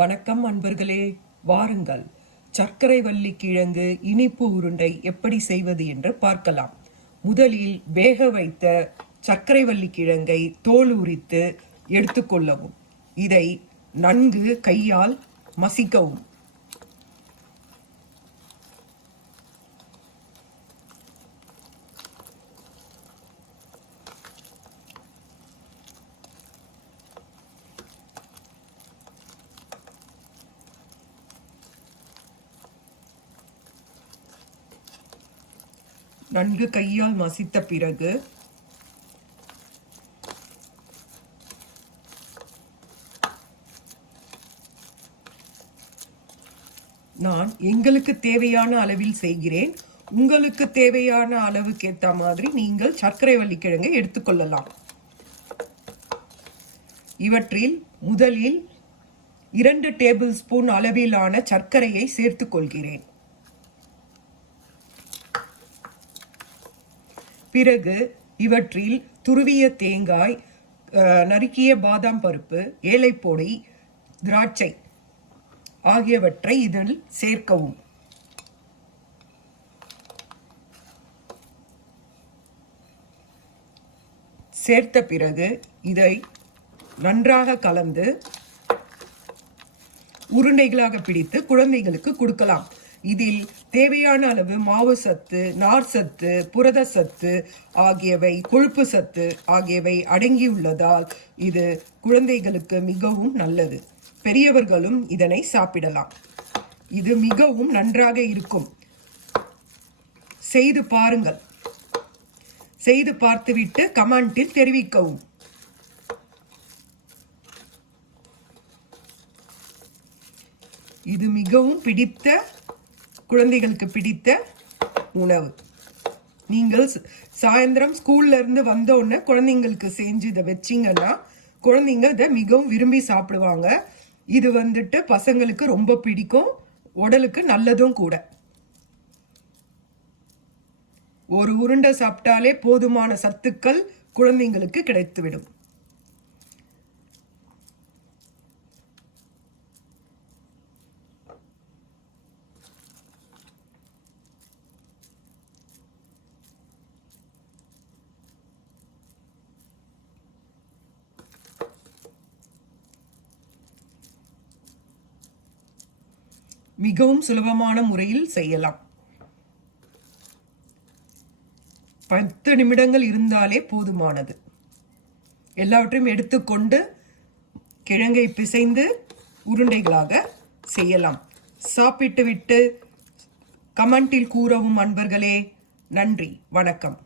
வணக்கம் அன்பர்களே, வாருங்கள் சர்க்கரை வள்ளி கிழங்கு இனிப்பு உருண்டை எப்படி செய்வது என்று பார்க்கலாம். முதலில் வேக வைத்த சர்க்கரை வள்ளி கிழங்கை தோல் உரித்து எடுத்துக்கொள்ளவும். இதை நன்கு கையால் மசிக்கவும். நன்கு கையால் மசித்த பிறகு நான் எங்களுக்கு தேவையான அளவில் செய்கிறேன். உங்களுக்கு தேவையான அளவுக்கு ஏற்ற மாதிரி நீங்கள் சர்க்கரை வள்ளி கிழங்கை எடுத்துக்கொள்ளலாம். இவற்றில் முதலில் 2 டேபிள் ஸ்பூன் அளவிலான சர்க்கரையை சேர்த்துக் கொள்கிறேன். பிறகு இவற்றில் துருவிய தேங்காய், நறுக்கிய பாதாம் பருப்பு, ஏலைப்பொடி, திராட்சை ஆகியவற்றை இதில் சேர்க்கவும். சேர்த்த பிறகு இதை நன்றாக கலந்து உருண்டைகளாக பிடித்து குழந்தைகளுக்கு கொடுக்கலாம். இதில் தேவையான அளவு மாவு சத்து, நார் சத்து, புரத சத்து ஆகியவை, கொழுப்பு சத்து ஆகியவை அடங்கியுள்ளதால் இது குழந்தைகளுக்கு மிகவும் நல்லது. பெரியவர்களும் இதனை சாப்பிடலாம். இது மிகவும் நன்றாக இருக்கும். செய்து பாருங்கள். செய்து பார்த்துவிட்டு கமெண்டில் தெரிவிக்கவும். இது மிகவும் குழந்தைகளுக்கு பிடித்த உணவு. நீங்கள் சாயந்தரம் ஸ்கூல்ல இருந்து வந்த உடனே குழந்தைங்களுக்கு செஞ்சு இதை வச்சிங்கன்னா குழந்தைங்க இதை மிகவும் விரும்பி சாப்பிடுவாங்க. இது பசங்களுக்கு ரொம்ப பிடிக்கும், உடலுக்கு நல்லதும் கூட. ஒரு உருண்டை சாப்பிட்டாலே போதுமான சத்துக்கள் குழந்தைங்களுக்கு கிடைத்துவிடும். மிகவும் சுலபமான முறையில் செய்யலாம். 10 நிமிடங்கள் இருந்தாலே போதுமானது. எல்லாவற்றையும் எடுத்துக்கொண்டு கிழங்கை பிசைந்து உருண்டைகளாக செய்யலாம். சாப்பிட்டு விட்டு கமெண்டில் கூறவும் அன்பர்களே. நன்றி, வணக்கம்.